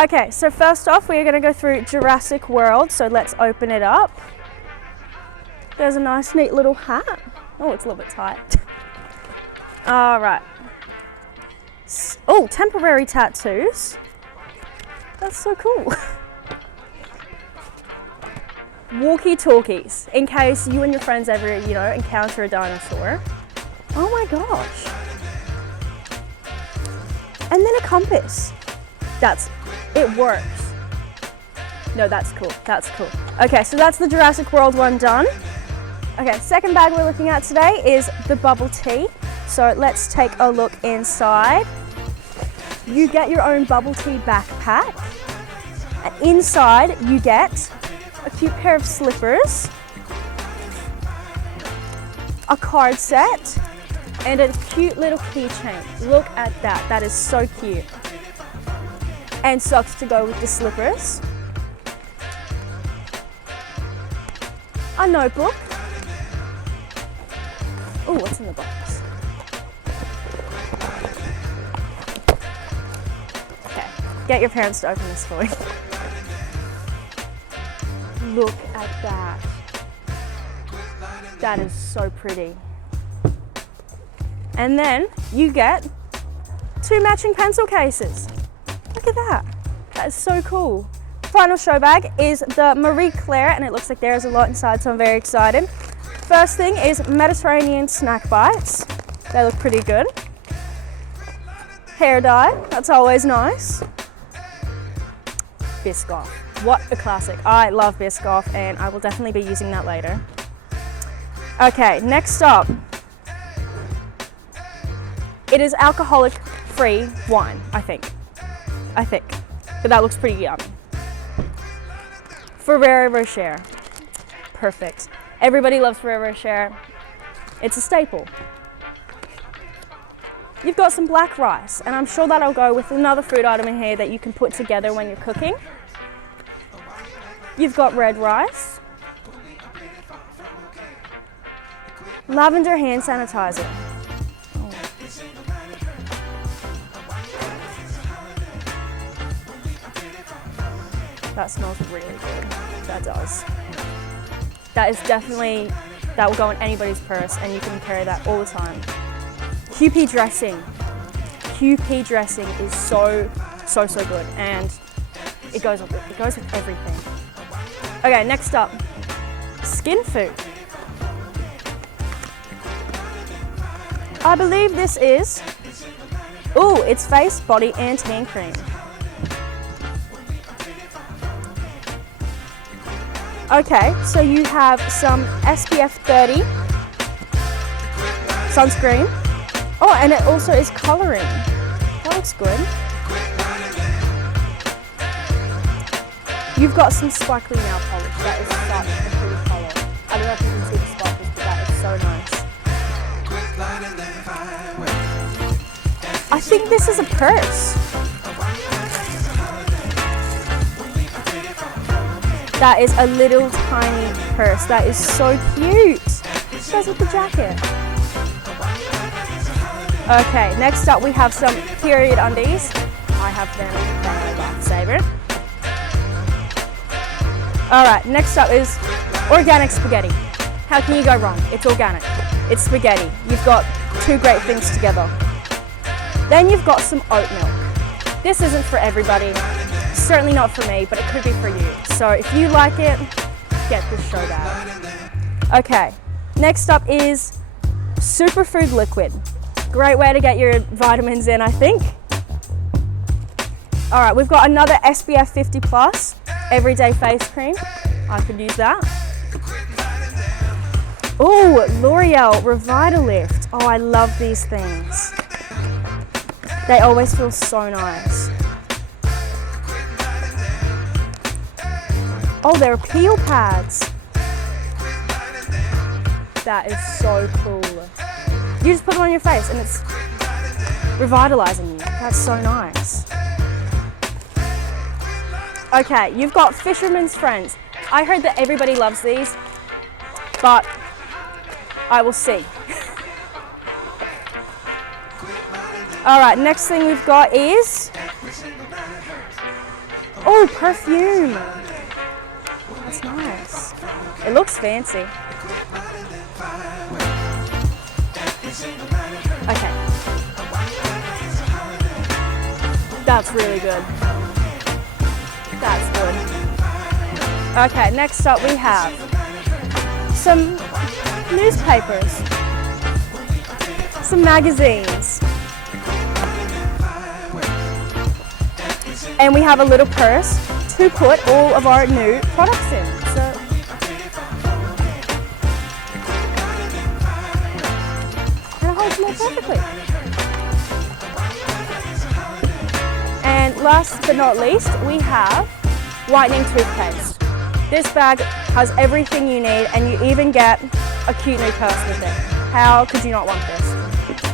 Okay, so first off, we're gonna go through Jurassic World, so let's open it up. There's a nice, neat little hat. Oh, it's a little bit tight. All right. Oh, temporary tattoos. That's so cool. Walkie-talkies, in case you and your friends ever, encounter a dinosaur. Oh my gosh. And then a compass. It works. No, that's cool, that's cool. Okay, so that's the Jurassic World one done. Okay, second bag we're looking at today is the bubble tea. So let's take a look inside. You get your own bubble tea backpack. And inside you get a cute pair of slippers, a card set, and a cute little keychain. Look at that, that is so cute. And socks to go with the slippers. A notebook. Oh, what's in the box? Okay, get your parents to open this for you. Look at that. That is so pretty. And then you get 2 matching pencil cases. Look at that. That is so cool. Final show bag is the Marie Claire, and it looks like there's a lot inside, so I'm very excited. First thing is Mediterranean snack bites. They look pretty good. Hair dye, that's always nice. Biscoff. What a classic. I love Biscoff, and I will definitely be using that later. Okay, next up. It is alcoholic-free wine, I think. But that looks pretty yummy. Ferrero Rocher. Perfect. Everybody loves Ferrero Rocher. It's a staple. You've got some black rice, and I'm sure that'll go with another food item in here that you can put together when you're cooking. You've got red rice. Lavender hand sanitizer. Oh. That smells really good. That does. That is definitely, that will go in anybody's purse, and you can carry that all the time. QP dressing. QP dressing is so good, and it goes with everything. Okay, next up, skin food. I believe this is, it's face, body, and hand cream. Okay, so you have some SPF 30 sunscreen. Oh, and it also is coloring. That looks good. You've got some sparkly nail polish. That is such a pretty color. I don't know if you can see the sparkles, but that is so nice. I think this is a purse. That is a little tiny purse. That is so cute. It goes with the jacket. Okay, next up we have some period undies. I have them, they're my lifesaver. All right, next up is organic spaghetti. How can you go wrong? It's organic, it's spaghetti. You've got 2 great things together. Then you've got some oat milk. This isn't for everybody, certainly not for me, but it could be for you. So if you like it, get this Showbag. Okay, next up is superfood liquid. Great way to get your vitamins in, I think. All right, we've got another SPF 50 plus everyday face cream. I could use that. Oh, L'Oreal Revitalift. Oh, I love these things. They always feel so nice. Oh, there are peel pads. That is so cool. You just put them on your face and it's revitalizing you. That's so nice. Okay, you've got Fisherman's Friends. I heard that everybody loves these, but I will see. All right, next thing we've got is Oh, perfume. That's nice. It looks fancy. Okay. That's really good. That's good. Okay, next up we have some newspapers, some magazines, and we have a little purse to put all of our new products in. So, and it holds them all perfectly. And last but not least, we have whitening toothpaste. This bag has everything you need, and you even get a cute new purse with it. How could you not want this?